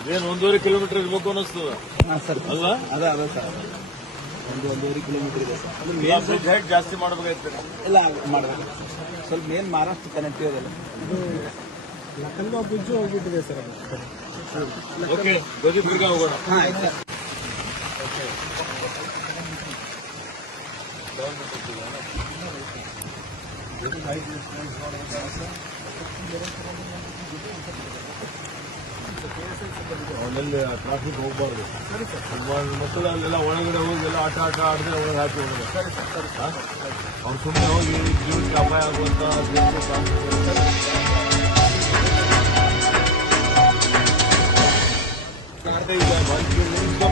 ಇದೇನು 1.5 ಕಿಲೋಮೀಟರ್ ಇರ್ಬೇಕು ಅನ್ನಿಸ್ತದ ಸರ್ ಅಲ್ವಾ? ಅದ ಸರ್ 1.5 ಕಿಲೋಮೀಟರ್ ಇದೆ ಸರ್. ಬ್ರಿಡ್ಜ್ ಹೈಟ್ ಜಾಸ್ತಿ ಮಾಡಬೇಕಾಯ್ತು. ಇಲ್ಲ ಮಾಡಬೇಕು ಸ್ವಲ್ಪ ಮೇನ್ ಮಹಾರಾಷ್ಟ್ರ ಕನೆಕ್ಟಿವ್ ಅದಲ್ಲ ಲಕ್ಕಲ್ಗೋ ಬ್ರಿಡ್ಜ್ ಹೋಗ್ಬಿಟ್ಟಿದೆ ಸರ್. ಓಕೆ ಧ್ವಜದುರ್ಗ ಹೋಗೋಣ. ಹಾಂ ಆಯ್ತು ಸರ್. ಅವನಲ್ಲಿ ಟ್ರಾಫಿಕ್ ಹೋಗಬಾರ್ದು. ಮಕ್ಕಳು ಅಲ್ಲೆಲ್ಲ ಒಳಗಡೆ ಹೋಗಿ ಎಲ್ಲ ಆಟ ಆಡಿದ್ರೆ ಒಳಗೆ ಹಾಕಿ ಹೋಗೋದು. ಅವ್ರು ಸುಮ್ಮನೆ ಹೋಗಿ ಜೀವನಕ್ಕೆ ಅಪಾಯ ಆಗುವಂತ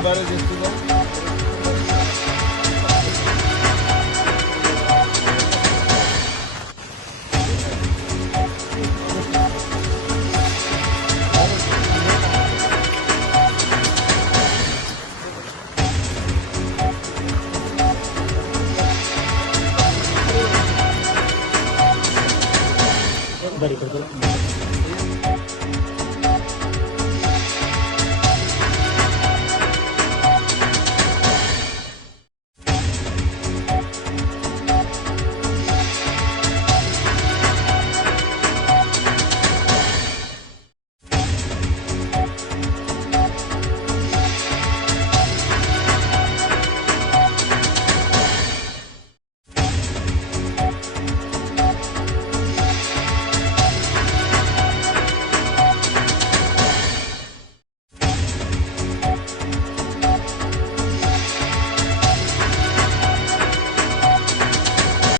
ಬ್ಯಾರೇಜ್ ಎಷ್ಟಿದೆ? ಬರೀ